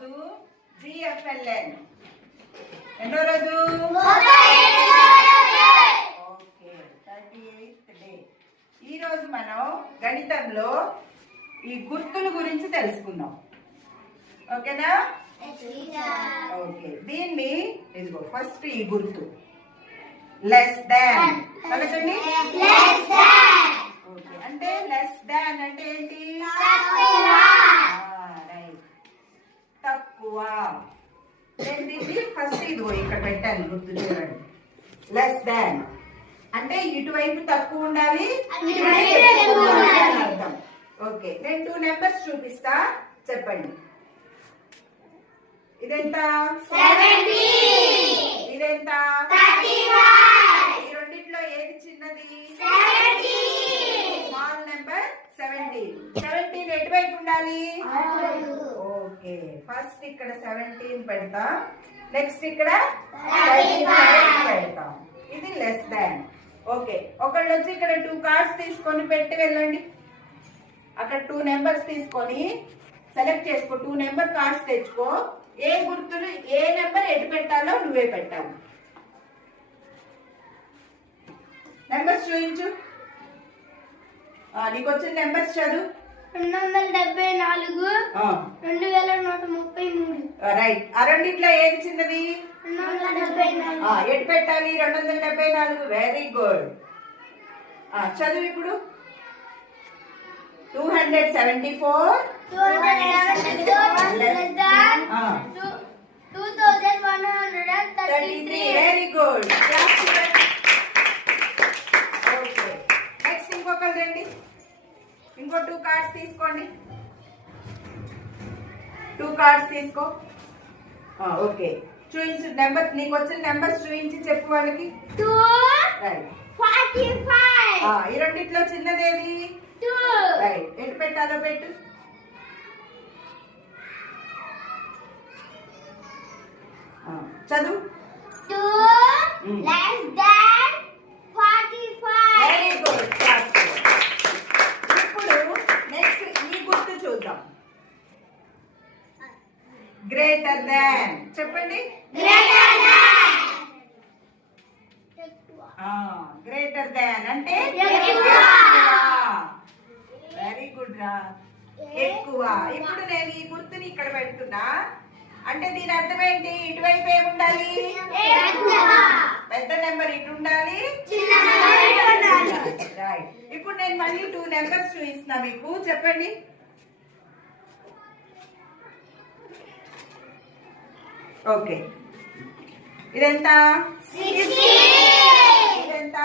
రోజు జిఎఫ్ఎల్ఎన్ ఎన్నో రోజు? Okay, 38th day. ఈ రోజు మనం గణితంలో ఈ గుర్తుల గురించి తెలుసుకుందాం. ఓకేనా? ఓకే, దీన్ని ఇదిగో ఫస్ట్ ఈ గుర్తు లెస్ దాన్ పలకండి. ఓకే, అంటే లెస్ దాన్ అంటే ఏంటి? తక్కువ. దీన్ని ఫస్ట్ ఇదిగో ఇక్కడ పెట్టాను గుర్తు చూడండి. లెస్ దాన్ అంటే ఇటువైపు తక్కువ ఉండాలి, అర్థం. ఓకే, నేను 2 నెంబర్స్ చూపిస్తా, చెప్పండి. ఇదెంత? 70. ఇదెంత? 35. ఈ రెండిట్లో ఏది చిన్నది? 70. Small number 17. 17 ఎటువైపు ఉండాలి? ఓకే, ఫస్ట్ ఇక్కడ 17 పెడతా, నెక్స్ట్ ఇక్కడ 35 పెడతాం. ఇది లెస్ దాన్. ఓకే, ఒకళ్ళు వచ్చి ఇక్కడ 2 కార్డ్స్ తీసుకొని పెట్టి వెళ్ళండి. అక్కడ 2 నెంబర్స్ తీసుకొని సెలెక్ట్ చేసుకో, 2 నెంబర్ కార్డ్స్ తెచ్చుకో. ఏ గుర్తులు ఏ నెంబర్ ఎటు పెట్టాలో నువ్వే పెట్టాలి. నెంబర్స్ చూపించు. నీకు వచ్చిన నెంబర్స్ చదువు. 274, 2133. రైట్. ఆ రెండిట్లో ఏది చిన్నది? 274. ఎటు పెట్టాలి? 274. Very good. చదువు ఇప్పుడు. 274 2133. Very good. ఓకే, నెక్స్ట్ ఇంకొకరు రండి. ఇంకో 2 కార్డ్స్ తీసుకోండి. 2 కార్డ్స్ తీసుకో. ఓకే, చూపించు నెంబర్. నీకు వచ్చిన నెంబర్స్ చూపించి చెప్పు వాళ్ళకి. 2, రైట్. 45. ఈ రెండిట్లో చిన్నదేది? 2. రైట్. ఎటు పెట్టాలో పెట్టు. చదువు. 2 less than 45. Very good. ఇప్పుడు నెక్స్ట్ ఈ గుర్తు చూద్దాం. గ్రేటర్ దాన్ చెప్పండి. గ్రేటర్ దాన్ అంటే వెరీ గుడ్ రా, ఎక్కువ. ఇప్పుడు నేను ఈ గుర్తుని ఇక్కడ పెడుతున్నా అంటే దీని అర్థం ఏంటి? ఇటువైపు ఏముండాలి? పెద్ద నెంబర్ ఇటు ఉండాలి, రైట్. ఇప్పుడు నేను మళ్ళీ 2 నెంబర్స్ చూపిస్తున్నా మీకు, చెప్పండి. ఓకే, ఇదెంత? 60. ఇదెంత?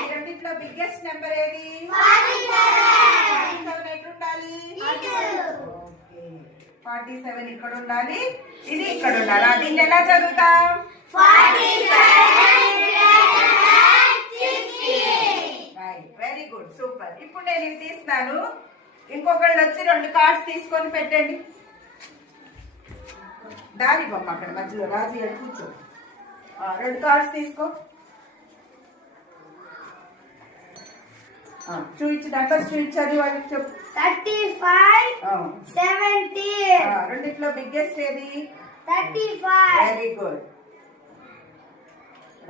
ఈ రెండిట్లో బిగ్గెస్ట్ నెంబర్ ఏది? 47 ఎటు ఉండాలి? ఓకే, 47 ఇక్కడ ఉండాలి, ఇది ఇక్కడ ఉండాలి. దీన్ని ఎలా చదువుతాం? 47 రైట్, వెరీ గుడ్, సూపర్. ఇప్పుడు నేను ఇది తీస్తాను, ఇంకొకళ్ళు వచ్చి 2 కార్డ్స్ తీసుకొని పెట్టండి. దాని బొమ్మ అక్కడ మధ్యలో రాజు అని కూర్చో. 2 కార్డ్స్ తీసుకో. చూపించి నెంబర్స్ చూపించాలి వాళ్ళకి చెప్పు. 35, 70. రెండిట్లో బిగ్గెస్ట్ ఏది? 35. Very good,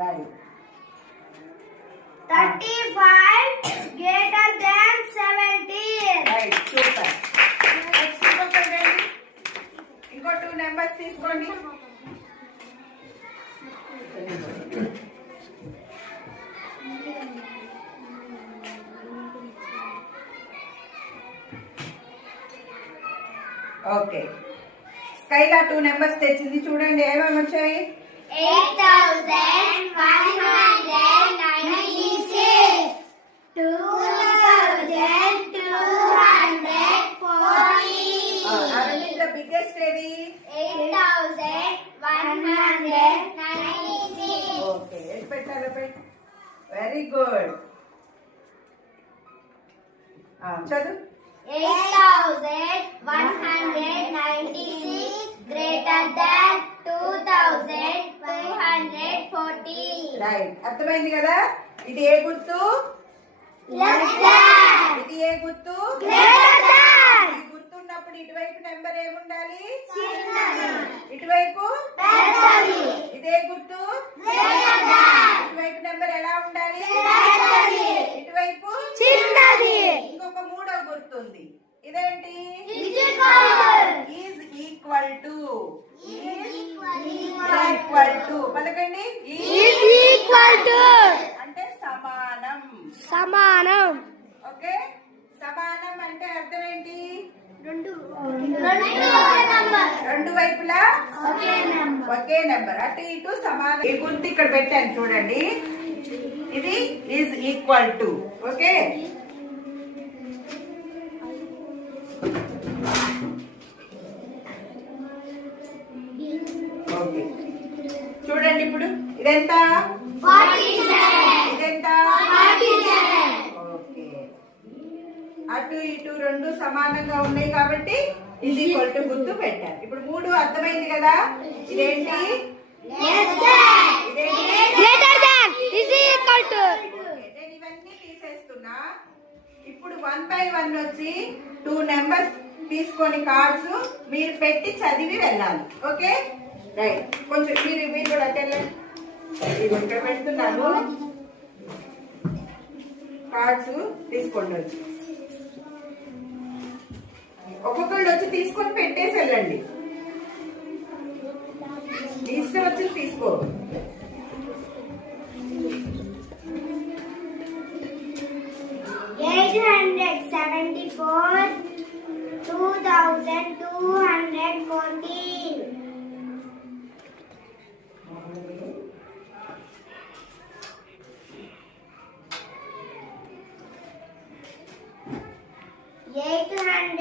right. 35 greater than 70. Right, super. Next ఇంకొకటి ఇంకో 2 నెంబర్స్ తీసుకోండి. ఓకే, స్కైలా 2 నెంబర్స్ తెచ్చింది, చూడండి ఏమేమి వచ్చాయి. 8,196, 2,240. రెండిట్లో బిగ్గెస్ట్ ఏది? 8,196. ఓకే, ఎటు పెట్టాలో పెట్టు. Very good. చదువు. 8,196 greater than 2,240. రైట్, అర్థమైంది కదా? ఇది ఏ గుర్తు? Less than. ఇది ఏ గుర్తు? Greater than. ఈ గుర్తు ఉన్నప్పుడు అప్పుడు ఇటువైపు నెంబర్ ఏముండాలి? చిన్నది. ఇటువైపు పెద్దది. ఇదే గుర్తు. Greater than. ఇటువైపు నెంబర్ ఎలా ఉండాలి? పెద్దది. ఇటువైపు చిన్నది. ఇంకొక మూడో గుర్తుంది. ఇదేంటి? Is equal. Is equal to. Equal to. పలకండి. Is equal to. అంటే సమానం. సమానం. ఓకే, సమానం అంటే అర్థం ఏంటి? రెండు ఒకే నంబర్. రెండు వైపులా ఒకే నంబర్. ఒకే నెంబర్. అటు ఇటు సమానం. ఈ గుర్తు ఇక్కడ పెట్టాను చూడండి. ఇది is equal to. Okay, okay. చూడండి ఇప్పుడు ఇదెంత? 47. ఇదెంత? 47. ఓకే, అటు ఇటు రెండు సమానంగా ఉన్నాయి కాబట్టి ఇది ఈక్వల్ టు గుర్తు పెట్టారు. ఇప్పుడు మూడు అర్థమైంది కదా. ఇదేంటి? Less than. ఇదేంటి? Greater than. Is equal to. Okay, నేను ఇవన్నీ తీసేస్తున్నా. ఇప్పుడు 1 by 1 వచ్చి 2 నెంబర్స్ తీసుకొని కార్డ్స్ మీరు పెట్టి చదివి వెళ్ళాలి. Okay, right. కొంచెం మీరు కూడా తెల్లండి. ఇది ఇక్కడ పెడుతున్నాను. కార్డ్స్ తీసుకోండి వచ్చి. ఒక్కొక్కళ్ళు వచ్చి తీసుకొని పెట్టేసి వెళ్ళండి. ఇష్టం వచ్చి తీసుకో. $874, 2,214.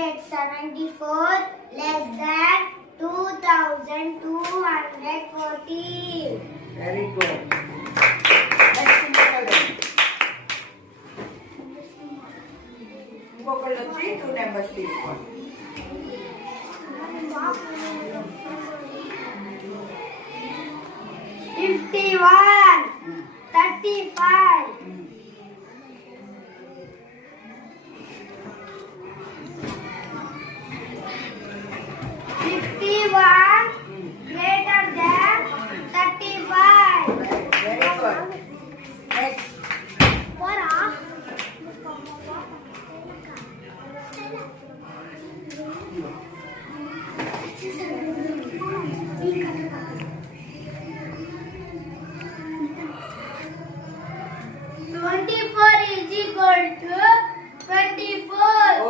$874 less than 2,214. Very good. Next ఇంకొకళ్ళు వచ్చి 2 నెంబర్స్ తీసుకోండి. 51, 35. 51 greater than 35. Very good. Next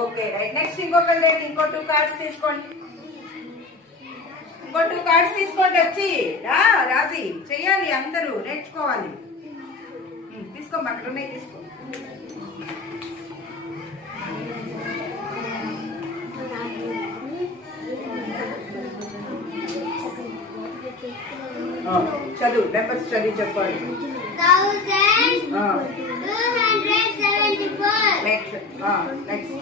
okay, right. Next ఇంకొకళ్ళు ఇంకో 2 కార్డ్స్ తీసుకోండి. ఇంకో 2 కార్డ్స్ తీసుకోండి వచ్చి. రాజీ చెయ్యాలి, అందరూ నేర్చుకోవాలి. తీసుకోమ్మా, అక్కడ ఉన్నాయి తీసుకో. చదువు, నెంబర్స్ చదివి చెప్పాలి. 1,274. నెక్స్ట్ నెక్స్ట్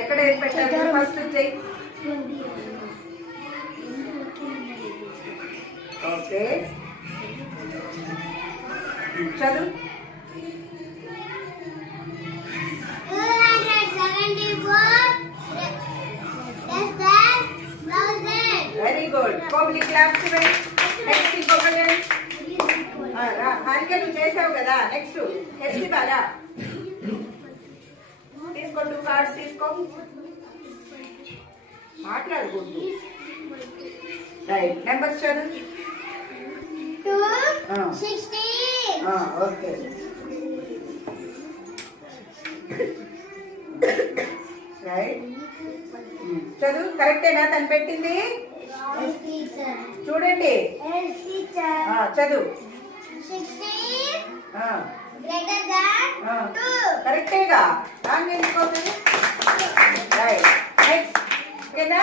ఎక్కడ ఏది పెట్టాలి? ఫస్ట్ చెయ్యి. ఓకే, చదువు. 274 less than 1,000. Very good. Public claps ఇవ్వండి. నెక్స్ట్ ఇంకొకటి. హారిక నువ్వు చేసావు కదా. నెక్స్ట్ హెప్సిబారా తీసుకో. 2 కార్డ్స్ తీసుకో. మాట్లాడకూడదు. రైట్, నెంబర్స్ చదువు. 216. Okay, right. చదువు. కరెక్టేనా తను పెట్టింది? చూడండి. చదువు. 16 ఆ, greater than ఆ. 2. కరెక్టేగా. దాన్ని ఎందుకోతుంది? రైట్. నెక్స్ట్. ఓకేనా?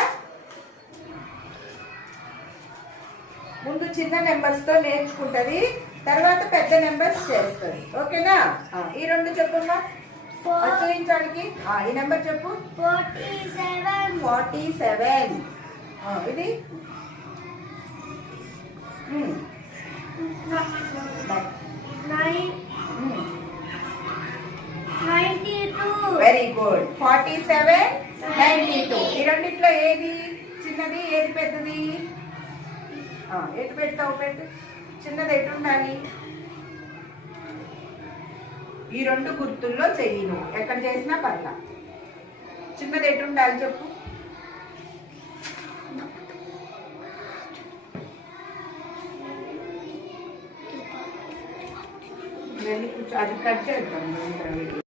ముందు చిన్న నెంబర్స్ తో నేర్చుకుంటది, తర్వాత పెద్ద నెంబర్స్ చేస్తుంది. ఓకేనా? ఈ రెండు చెప్పున్నా చూపించడానికి. ఈ నెంబర్ చెప్పు. 47. 47. ఇది 9. 92. Very good. 47, 92. ఈ రెండిట్లో ఏది చిన్నది ఏది పెద్దది? ఎటు పెడతావు? పెట్టు. చిన్నది ఎటు ఉండాలి? ఈ రెండు గుర్తుల్లో చెయ్యి నువ్వు ఎక్కడ చేసినా పర్లా. చిన్నది ఎటు ఉండాలి చెప్పు? వెళ్ళి కూర్చో. అది కట్ చేద్దాం.